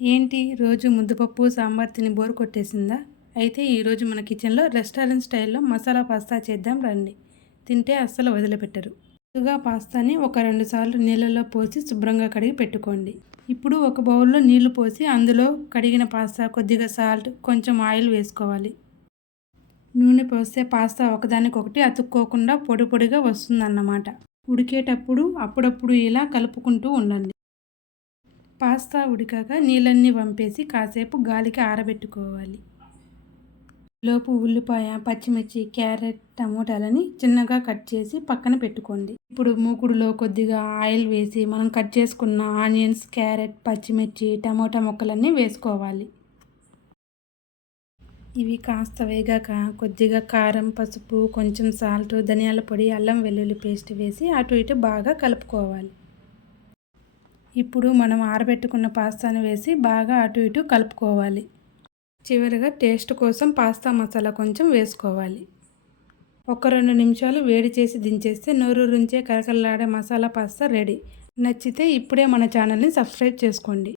ఏంటి రోజు ముద్దపప్పు, సాంబార్ తిని బోర్ కొట్టేసిందా? అయితే ఈరోజు మన కిచెన్‌లో రెస్టారెంట్ స్టైల్‌లో మసాలా పాస్తా చేద్దాం రండి. తింటే అస్సలు వదిలిపెట్టరు. ముందుగా పాస్తాని ఒక 2 సార్లు నీళ్ళలో పోసి శుభ్రంగా కడిగి పెట్టుకోండి. ఇప్పుడు ఒక బౌల్‌లో నీళ్లు పోసి అందులో కడిగిన పాస్తా, కొద్దిగా సాల్ట్, కొంచెం ఆయిల్ వేసుకోవాలి. నూనె పోస్తే పాస్తా ఒకదానికొకటి అతుక్కోకుండా పొడి పొడిగా వస్తుందన్నమాట. ఉడికేటప్పుడు అప్పుడప్పుడు ఇలా కలుపుకుంటూ ఉండండి. పాస్తా ఉడికాక నీళ్ళన్నీ వంపేసి కాసేపు గాలికి ఆరబెట్టుకోవాలి. లోపు ఉల్లిపాయ, పచ్చిమిర్చి, క్యారెట్, టమోటాలని చిన్నగా కట్ చేసి పక్కన పెట్టుకోండి. ఇప్పుడు మూకుడులో కొద్దిగా ఆయిల్ వేసి మనం కట్ చేసుకున్న ఆనియన్స్, క్యారెట్, పచ్చిమిర్చి, టమోటా ముక్కలన్నీ వేసుకోవాలి. ఇవి కాస్త వేగాక కొద్దిగా కారం, పసుపు, కొంచెం సాల్ట్, ధనియాల పొడి, అల్లం వెల్లుల్లి పేస్ట్ వేసి అటు ఇటు బాగా కలుపుకోవాలి. ఇప్పుడు మనం ఆరబెట్టుకున్న పాస్తాను వేసి బాగా అటు ఇటు కలుపుకోవాలి. చివరిగా టేస్ట్ కోసం పాస్తా మసాలా కొంచెం వేసుకోవాలి. ఒక 2 నిమిషాలు వేడి చేసి దించేస్తే నోరూరించే కరకరలాడే మసాలా పాస్తా రెడీ. నచ్చితే ఇప్పుడే మన ఛానల్ని సబ్స్క్రైబ్ చేసుకోండి.